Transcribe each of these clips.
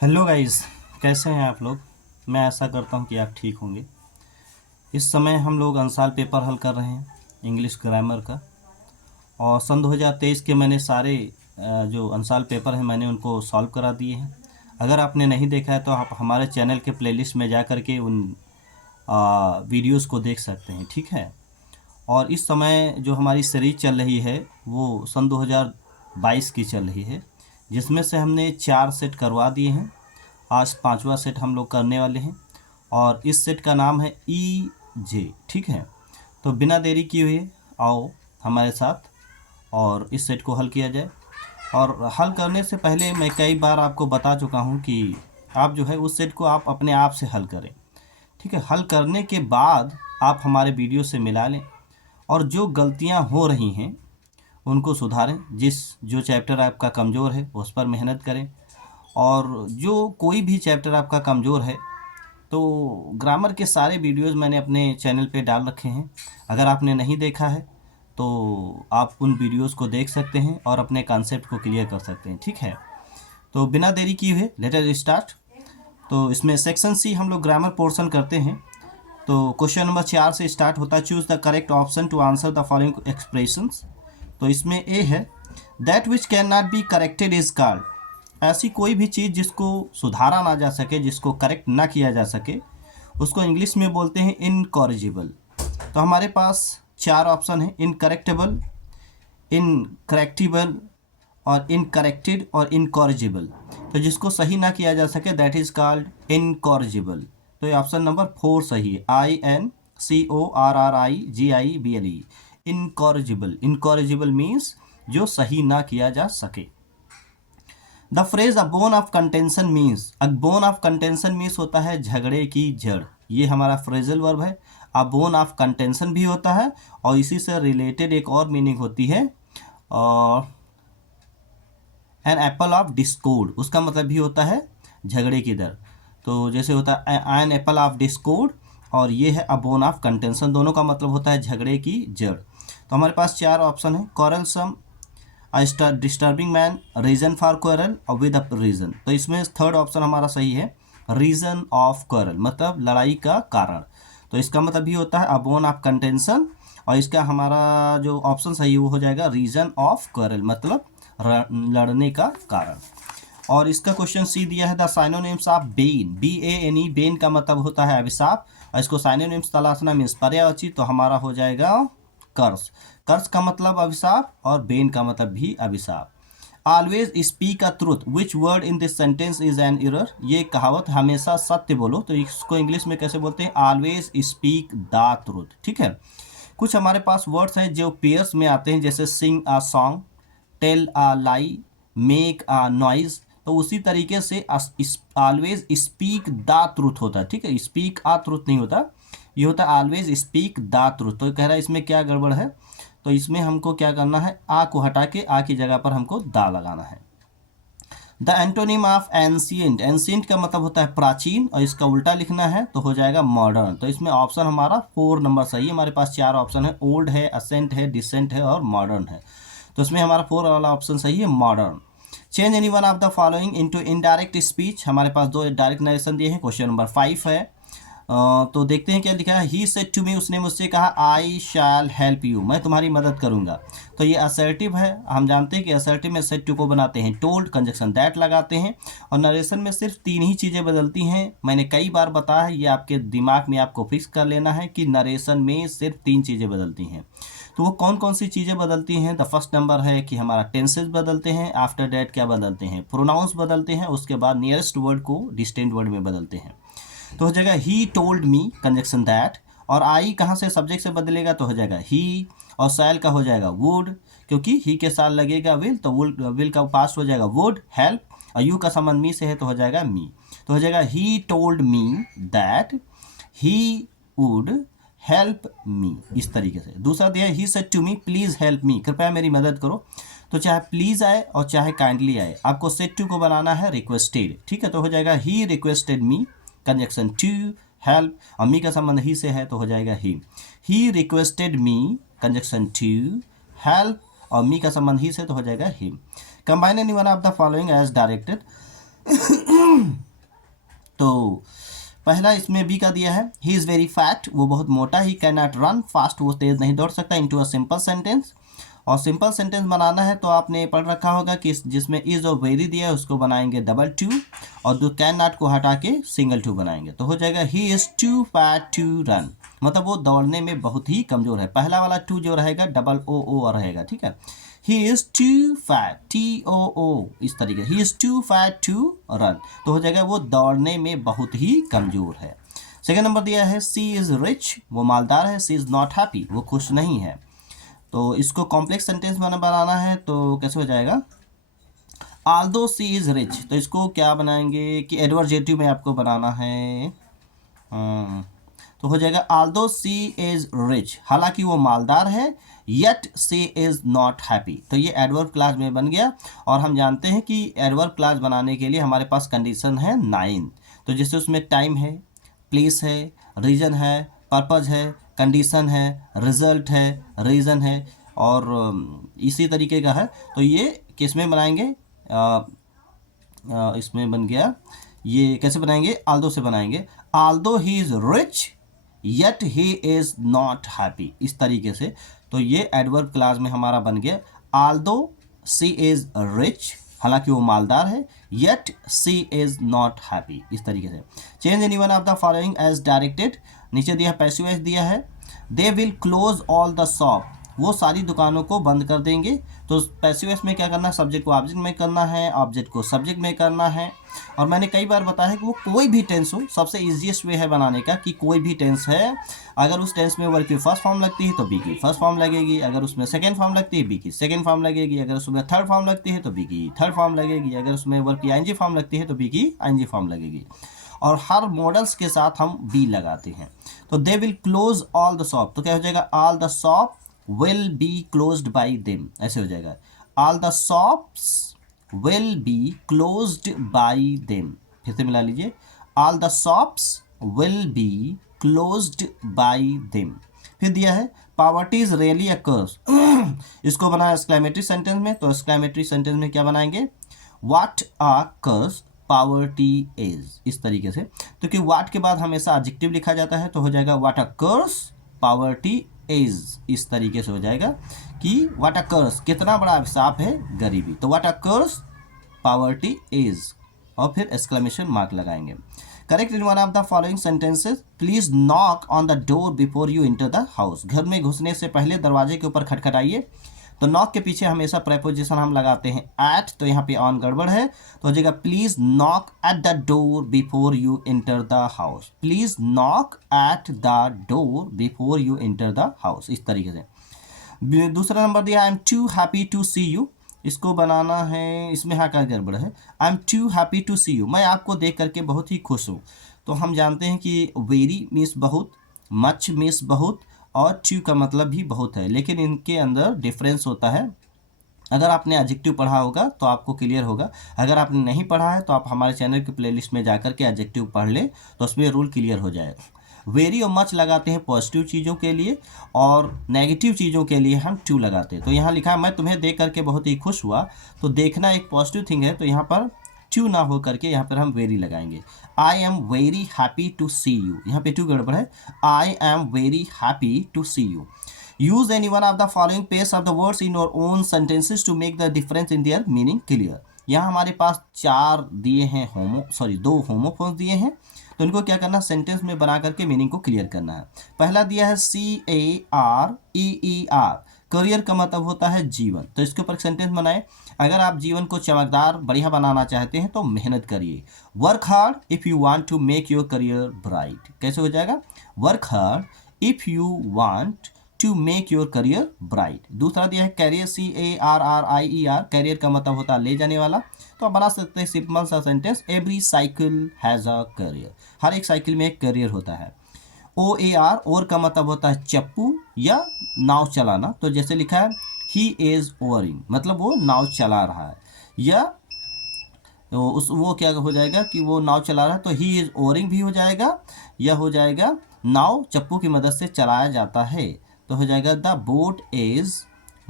Hello guys, कैसे हैं आप लोग। मैं आशा करता हूं कि आप ठीक होंगे। इस समय हम लोग अंसाल पेपर हल कर रहे हैं इंग्लिश ग्रामर का। और सन 2023 के मैंने सारे जो अंसाल पेपर हैं मैंने उनको सॉल्व करा दिए हैं। अगर आपने नहीं देखा है तो आप हमारे चैनल के प्लेलिस्ट में जा कर के उन वीडियोस को देख सकते हैं, ठीक है। और इस समय जो हमारी सीरीज चल रही है वो सन 2022 की चल रही है, जिसमें से हमने 4 सेट करवा दिए हैं। आज 5वां सेट हम लोग करने वाले हैं और इस सेट का नाम है EJ, ठीक है। तो बिना देरी किए हुए आओ हमारे साथ और इस सेट को हल किया जाए। और हल करने से पहले मैं कई बार आपको बता चुका हूँ कि आप जो है उस सेट को आप अपने आप से हल करें, ठीक है। हल करने के बाद आप हमारे वीडियो से मिला लें और जो गलतियाँ हो रही हैं उनको सुधारें। जो चैप्टर आपका कमज़ोर है उस पर मेहनत करें। और जो कोई भी चैप्टर आपका कमज़ोर है तो ग्रामर के सारे वीडियोस मैंने अपने चैनल पे डाल रखे हैं। अगर आपने नहीं देखा है तो आप उन वीडियोस को देख सकते हैं और अपने कॉन्सेप्ट को क्लियर कर सकते हैं, ठीक है। तो बिना देरी किए हुए लेट अस स्टार्ट। तो इसमें सेक्शन सी हम लोग ग्रामर पोर्शन करते हैं। तो क्वेश्चन नंबर 4 से स्टार्ट होता है, choose the correct option to answer the following expressions. तो इसमें ए है, that which can not be corrected is called. ऐसी कोई भी चीज़ जिसको सुधारा ना जा सके, जिसको करेक्ट ना किया जा सके, उसको इंग्लिश में बोलते हैं इनकॉरिजिबल। तो हमारे पास 4 ऑप्शन है, इनकरेक्टेबल, इनकरेक्टिबल और इनकरेक्टेड और इनकॉरिजिबल। तो जिसको सही ना किया जा सके दैट इज़ कॉल्ड इनकॉरिजिबल। तो ये ऑप्शन नंबर 4 सही है, INCORRIGIBLE, इनकॉरिजिबल। इनकॉरिजिबल मीन्स जो सही ना किया जा सके। The phrase a bone of contention means, a bone of contention means होता है झगड़े की जड़। ये हमारा फ्रेजल वर्ब है। अ बोन ऑफ कंटेंशन भी होता है और इसी से रिलेटेड एक और मीनिंग होती है और एन एप्पल ऑफ डिस्कॉर्ड, उसका मतलब भी होता है झगड़े की दर। तो जैसे होता है एन एप्पल ऑफ डिस्कॉर्ड और ये है अ बोन ऑफ कंटेंशन, दोनों का मतलब होता है झगड़े की जड़। तो हमारे पास 4 ऑप्शन है, quarrelsome, disturbing man, reason for quarrel और विद अ रीजन। तो इसमें थर्ड ऑप्शन हमारा सही है, रीजन ऑफ क्वेरल, मतलब लड़ाई का कारण। तो इसका मतलब भी होता है अ बोन ऑफ कंटेंशन और इसका हमारा जो ऑप्शन सही है वो हो जाएगा रीजन ऑफ क्वेरल, मतलब लड़ने का कारण। और इसका क्वेश्चन सी दिया है, the synonyms of Ben, BANE, Ben का मतलब होता है अभिशाप और इसको साइनोनिम्स तलाशना मीन्स पर्यायवाची। तो हमारा हो जाएगा कर्स। कर्स का मतलब अभिशाप और बेन का मतलब भी अभिशाप। Always speak a truth, which word in this sentence is an error. ये कहावत हमेशा सत्य बोलो, तो इसको इंग्लिश में कैसे बोलते हैं, ऑलवेज स्पीक द ट्रूथ, ठीक है। कुछ हमारे पास वर्ड्स हैं जो पेयर्स में आते हैं, जैसे sing a song, tell a lie, make a noise. तो उसी तरीके से ऑलवेज स्पीक द ट्रूथ होता है, ठीक है। स्पीक अ ट्रूथ नहीं होता, ये होता है ऑलवेज स्पीक द ट्रूथ। तो कह रहा है इसमें क्या गड़बड़ है, तो इसमें हमको क्या करना है, आ को हटा के आ की जगह पर हमको दा लगाना है। The antonym of ancient, ancient का मतलब होता है प्राचीन और इसका उल्टा लिखना है तो हो जाएगा मॉडर्न। तो इसमें ऑप्शन हमारा 4 नंबर सही है। हमारे पास 4 ऑप्शन है, ओल्ड है, असेंट है, डिसेंट है और मॉडर्न है। तो इसमें हमारा 4 वाला ऑप्शन सही है, modern. Change any one of the following into indirect speech, हमारे पास 2 डायरेक्ट नरेशन दिए हैं। क्वेश्चन नंबर 5 है, तो देखते हैं क्या लिखा है। ही सेड टू मी, उसने मुझसे कहा, आई शैल हेल्प यू, मैं तुम्हारी मदद करूंगा। तो ये असर्टिव है। हम जानते हैं कि असर्टिव में सेड टू को बनाते हैं टोल्ड, कंजक्शन दैट लगाते हैं और नरेशन में सिर्फ 3 ही चीज़ें बदलती हैं। मैंने कई बार बताया है, ये आपके दिमाग में आपको फिक्स कर लेना है कि नरेशन में सिर्फ 3 चीज़ें बदलती हैं। तो वो कौन कौन सी चीज़ें बदलती हैं। द फर्स्ट नंबर है कि हमारा टेंसेज बदलते हैं, आफ्टर डैट क्या बदलते हैं, प्रोनाउंस बदलते हैं, उसके बाद नियरेस्ट वर्ड को डिस्टेंट वर्ड में बदलते हैं। तो हो जाएगा he told me, conjunction that. और आई कहाँ से सब्जेक्ट से बदलेगा तो हो जाएगा ही, और सैल का हो जाएगा वुड, क्योंकि ही के साथ लगेगा विल, तो विल का पास्ट हो जाएगा वुड हेल्प, और यू का संबंध मी से है तो हो जाएगा मी। तो हो जाएगा he told me that he would help me, इस तरीके से। दूसरा दिया he said to me please help me, कृपया मेरी मदद करो। तो चाहे प्लीज़ आए और चाहे काइंडली आए, आपको सेड टू को बनाना है रिक्वेस्टेड, ठीक है। तो हो जाएगा he requested me, conjunction to help, और मी का संबंध ही से है तो हो जाएगा he requested me, conjunction to help, और मी का संबंध ही से तो हो जाएगा him. Combine any one of the following as directed, तो पहला इसमें बी का दिया है, ही इज़ वेरी फैट, वो बहुत मोटा, he can not run fast, वो तेज़ नहीं दौड़ सकता, इनटू अ सिंपल सेंटेंस। और सिंपल सेंटेंस बनाना है तो आपने पढ़ रखा होगा कि जिसमें इज़ और वेरी दिया है उसको बनाएंगे डबल टू, और जो कैन नॉट को हटा के सिंगल टू बनाएंगे, तो हो जाएगा he is too fat to run, मतलब वो दौड़ने में बहुत ही कमज़ोर है। पहला वाला टू जो रहेगा डबल ओ ओ रहेगा, ठीक है। He is too fat, T O O, इस तरीके, he is too fat to run, तो हो जाएगा वो दौड़ने में बहुत ही कमज़ोर है। सेकेंड नंबर दिया है सी इज़ रिच, वो मालदार है, सी इज़ नॉट हैप्पी, वो खुश नहीं है। तो इसको कॉम्प्लेक्स सेंटेंस बनाना है तो कैसे हो जाएगा, आल्दो सी इज़ रिच, तो इसको क्या बनाएंगे कि एडवर्जेटिव में आपको बनाना है। तो हो जाएगा आल्दो सी इज़ रिच, हालांकि वो मालदार है, yet she is not happy, तो ये एडवर्ब क्लास में बन गया। और हम जानते हैं कि एडवर्ब क्लास बनाने के लिए हमारे पास कंडीशन है 9, तो जैसे उसमें टाइम है, प्लेस है, रीजन है, पर्पज़ है, कंडीशन है, रिजल्ट है, रीज़न है, और इसी तरीके का है। तो ये किस में बनाएंगे, इसमें बन गया, ये कैसे बनाएंगे, आल्दो से बनाएंगे, Aldous he is rich yet he is not happy, इस तरीके से। तो ये एडवर्ब क्लास में हमारा बन गया, आल्दो सी इज़ रिच, हालांकि वो मालदार है, yet she is not happy, इस तरीके से। Change any one of the following as directed, नीचे दिया पैसिव वॉइस दिया है, they will close all the shop, वो सारी दुकानों को बंद कर देंगे। तो पैसिव वॉइस में क्या करना है, सब्जेक्ट को ऑब्जेक्ट में करना है, ऑब्जेक्ट को सब्जेक्ट में करना है। और मैंने कई बार बताया है कि वो कोई भी टेंस हो, सबसे ईजीएस्ट वे है बनाने का कि कोई भी टेंस है, अगर उस टेंस में वर्ब की फर्स्ट फॉर्म लगती है तो बी की फर्स्ट फॉर्म लगेगी, अगर उसमें सेकेंड फॉर्म लगती है बी की सेकेंड फॉर्म लगेगी, अगर उसमें थर्ड फॉर्म लगती है तो बी की थर्ड फॉर्म लगेगी, अगर उसमें वर्ब की आईएनजी फॉर्म लगती है तो बी की आईएनजी फॉर्म लगेगी। और हर मॉडल्स के साथ हम बी लगाते हैं। तो दे will close all the shop, तो क्या हो जाएगा, all the shop will be closed by them, ऐसे हो जाएगा, all the shops will be closed by them. फिर से मिला लीजिए, all the shops will be closed by them. फिर दिया है पॉवर्टी इज रियली अ कर्स, इसको बनाया एक्सक्लेमेटरी सेंटेंस में, तो एक्सक्लेमेटरी सेंटेंस में क्या बनाएंगे, what a curse poverty is, इस तरीके से। तो कि व्हाट के बाद हमेशा एडजेक्टिव लिखा जाता है, तो हो जाएगा what a curse poverty is, इस तरीके से हो जाएगा कि व्हाट अ कर्स, कितना बड़ा अभिशाप है गरीबी, तो what a curse poverty is, और फिर एक्सक्लेमेशन मार्क लगाएंगे। Correct in one of the following sentences, please knock on the door before you enter the house, घर में घुसने से पहले दरवाजे के ऊपर खटखटाइए। तो नॉक के पीछे हमेशा प्रेपोजिशन हम लगाते हैं एट, तो यहाँ पे ऑन गड़बड़ है, तो हो जाएगा please knock at the door before you enter the house, please knock at the door before you enter the house, इस तरीके से। दूसरा नंबर दिया, I am too happy to see you, इसको बनाना है, इसमें हाँ का गड़बड़ है, I am too happy to see you, मैं आपको देख करके बहुत ही खुश हूँ। तो हम जानते हैं कि वेरी मीन्स बहुत, मच मीन्स बहुत, और टू का मतलब भी बहुत है, लेकिन इनके अंदर डिफरेंस होता है। अगर आपने एडजेक्टिव पढ़ा होगा तो आपको क्लियर होगा, अगर आपने नहीं पढ़ा है तो आप हमारे चैनल की प्लेलिस्ट में जाकर के एडजेक्टिव पढ़ लें, तो उसमें रूल क्लियर हो जाएगा। वेरी और मच लगाते हैं पॉजिटिव चीज़ों के लिए, और नेगेटिव चीज़ों के लिए हम टू लगाते हैं। तो यहाँ लिखा है मैं तुम्हें देख करके बहुत ही खुश हुआ, तो देखना एक पॉजिटिव थिंग है, तो यहाँ पर टू ना हो करके यहाँ पर हम वेरी लगाएंगे। I am very happy to see you, यहाँ पे टू गड़बड़ है, I am very happy to see you. Use any one of the following pairs of the words in your own sentences to make the difference in their meaning clear. यहाँ हमारे पास चार दिए हैं दो होमोफोन्स दिए हैं, तो इनको क्या करना, सेंटेंस में बना करके मीनिंग को क्लियर करना है। पहला दिया है CAREER, करियर का मतलब होता है जीवन, तो इसके ऊपर सेंटेंस बनाए। अगर आप जीवन को चमकदार बढ़िया बनाना चाहते हैं तो मेहनत करिए, work hard if you want to make your career bright, कैसे हो जाएगा, work hard if you want to make your career bright. दूसरा दिया है कैरियर, CARRIER, कैरियर का मतलब होता है ले जाने वाला, तो आप बना सकते हैं सिंपल सा sentence, every cycle has a career, हर एक साइकिल में एक करियर होता है। OAR, और का मतलब होता है चप्पू या नाव चलाना, तो जैसे लिखा है ही इज़ ओवरिंग, मतलब वो नाव चला रहा है, या तो वो क्या हो जाएगा कि वो नाव चला रहा है, तो ही इज़ ओवरिंग भी हो जाएगा, या हो जाएगा नाव चप्पू की मदद से चलाया जाता है, तो हो जाएगा the boat is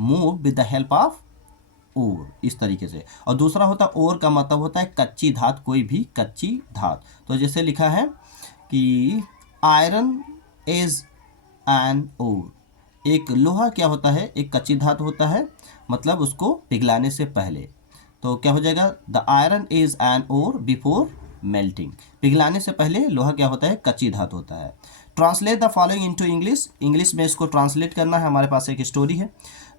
move with the help of oar, इस तरीके से। और दूसरा होता है ओर का मतलब होता है कच्ची धात, कोई भी कच्ची धात। तो जैसे लिखा है कि आयरन इज एन ओर, एक लोहा क्या होता है, एक कच्ची धातु होता है, मतलब उसको पिघलाने से पहले। तो क्या हो जाएगा, the iron is an ore before melting, पिघलाने से पहले लोहा क्या होता है, कच्ची धातु होता है। Translate the following into English, English में इसको ट्रांसलेट करना है। हमारे पास एक स्टोरी है।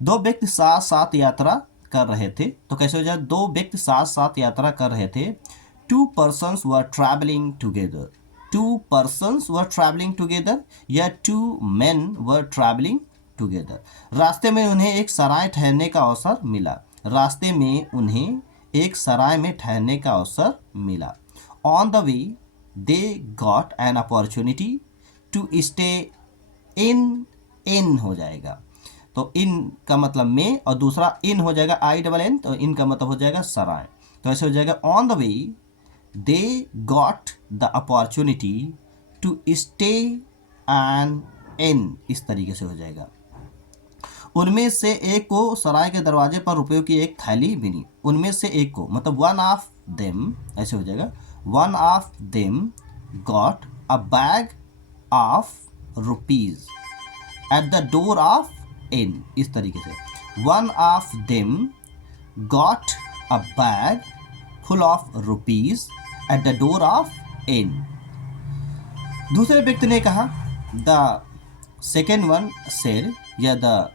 दो व्यक्ति साथ साथ यात्रा कर रहे थे। तो कैसे हो जाए, दो व्यक्ति साथ साथ यात्रा कर रहे थे। Two persons were travelling together, two persons were travelling together, या two men were travelling together. रास्ते में उन्हें एक सराय ठहरने का अवसर मिला, रास्ते में उन्हें एक सराय में ठहरने का अवसर मिला। On the way they got an opportunity to stay in, inn हो जाएगा। तो इन का मतलब में, और दूसरा इन हो जाएगा आई डबल एन, तो इन का मतलब हो जाएगा सराय। तो ऐसे हो जाएगा on the way they got the opportunity to stay an inn, इस तरीके से हो जाएगा। उनमें से एक को सराय के दरवाजे पर रुपयों की एक थैली मिली, उनमें से एक को, मतलब वन ऑफ देम, ऐसे हो जाएगा one of them got a bag of rupees at the door of inn, इस तरीके से। One of them got a bag full of rupees at the door of inn. दूसरे व्यक्ति ने कहा, द सेकेंड वन सेड, या the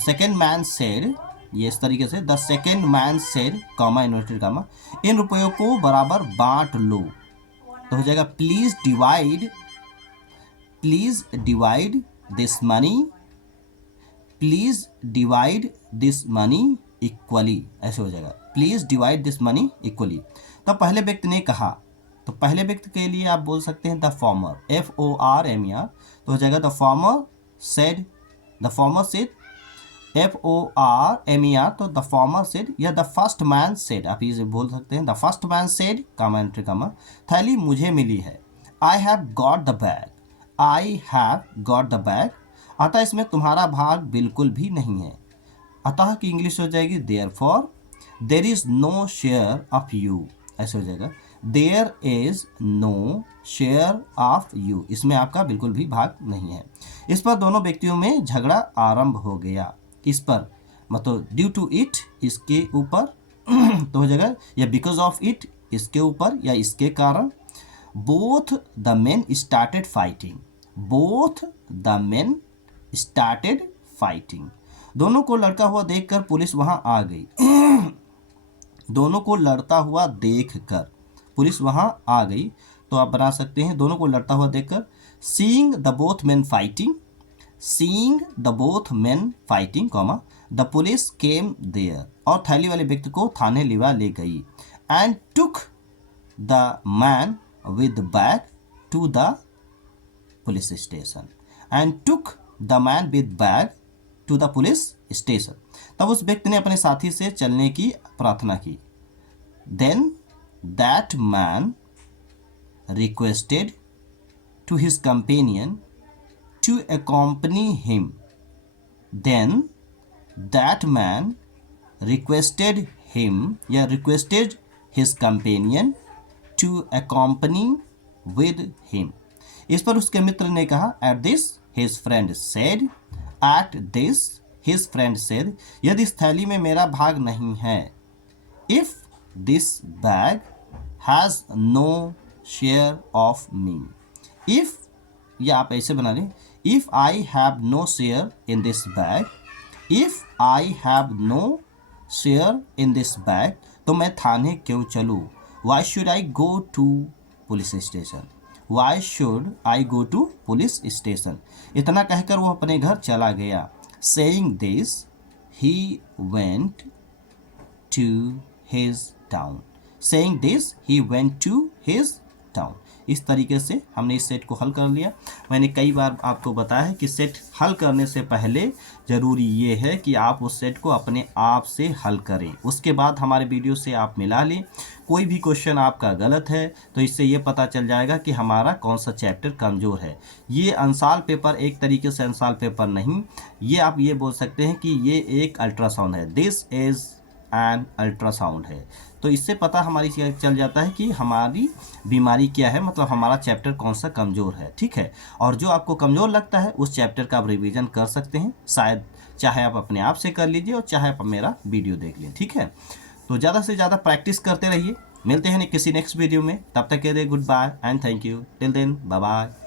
second man said, ये इस तरीके से, the second man said comma inverted comma, इन रुपयों को बराबर बांट लो। तो हो जाएगा please divide this money, please divide this money equally, ऐसे हो जाएगा please divide this money equally. तो पहले व्यक्ति ने कहा, तो पहले व्यक्ति के लिए आप बोल सकते हैं द फॉर्मर, FORMER, तो हो जाएगा the former said, the former said, FORMER, तो द फॉर्मर सेड, या द फर्स्ट मैन सेड, आप इसे बोल सकते हैं the first man said comma entry comma, थैली मुझे मिली है। I have got the bag, I have got the bag, अतः इसमें तुम्हारा भाग बिल्कुल भी नहीं है। अतः की इंग्लिश हो जाएगी therefore there is no share of you, ऐसे हो जाएगा there is no share of you, इसमें आपका बिल्कुल भी भाग नहीं है। इस पर दोनों व्यक्तियों में झगड़ा आरंभ हो गया। इस पर मतलब ड्यू टू इट, इसके ऊपर तो हो जाएगा, या बिकॉज ऑफ इट, इसके ऊपर या इसके कारण। Both the main started fighting, both the main started fighting, दोनों को लड़ता हुआ देखकर पुलिस वहां आ गई। दोनों को लड़ता हुआ देखकर पुलिस वहां आ गई। तो आप बना सकते हैं दोनों को लड़ता हुआ देखकर, seeing the both men fighting, seeing the both men fighting comma the police came there, और थैली वाले व्यक्ति को थाने लिवा ले गई। And took the man with bag to the police station, and took the man with bag to the police station. तब उस व्यक्ति ने अपने साथी से चलने की प्रार्थना की। Then that man requested to his companion to accompany him. Then that man requested him, या requested his companion to accompany with him. इस पर उसके मित्र ने कहा, at this his friend said, at this his friend said, यदि इस थैली में मेरा भाग नहीं है, if this bag has no share of me, if, या आप ऐसे बना लें, if I have no share in this bag, if I have no share in this bag, तो मैं थाने क्यों चलूँ? Why should I go to police station? Why should I go to police station? इतना कहकर वो अपने घर चला गया। Saying this, he went to his town. Saying this, he went to his town. इस तरीके से हमने इस सेट को हल कर लिया। मैंने कई बार आपको बताया है कि सेट हल करने से पहले ज़रूरी ये है कि आप उस सेट को अपने आप से हल करें, उसके बाद हमारे वीडियो से आप मिला लें। कोई भी क्वेश्चन आपका गलत है तो इससे ये पता चल जाएगा कि हमारा कौन सा चैप्टर कमज़ोर है। ये अंसाल पेपर एक तरीके से अंसाल पेपर नहीं, ये आप ये बोल सकते हैं कि ये एक अल्ट्रासाउंड है, दिस इज़ एन अल्ट्रासाउंड है। तो इससे पता हमारी चल जाता है कि हमारी बीमारी क्या है, मतलब हमारा चैप्टर कौन सा कमज़ोर है, ठीक है। और जो आपको कमज़ोर लगता है उस चैप्टर का आप रिवीजन कर सकते हैं, शायद चाहे आप अपने आप से कर लीजिए और चाहे आप मेरा वीडियो देख लें, ठीक है। तो ज़्यादा से ज़्यादा प्रैक्टिस करते रहिए। मिलते हैं किसी नेक्स्ट वीडियो में, तब तक के लिए goodbye and thank you. Till then bye bye.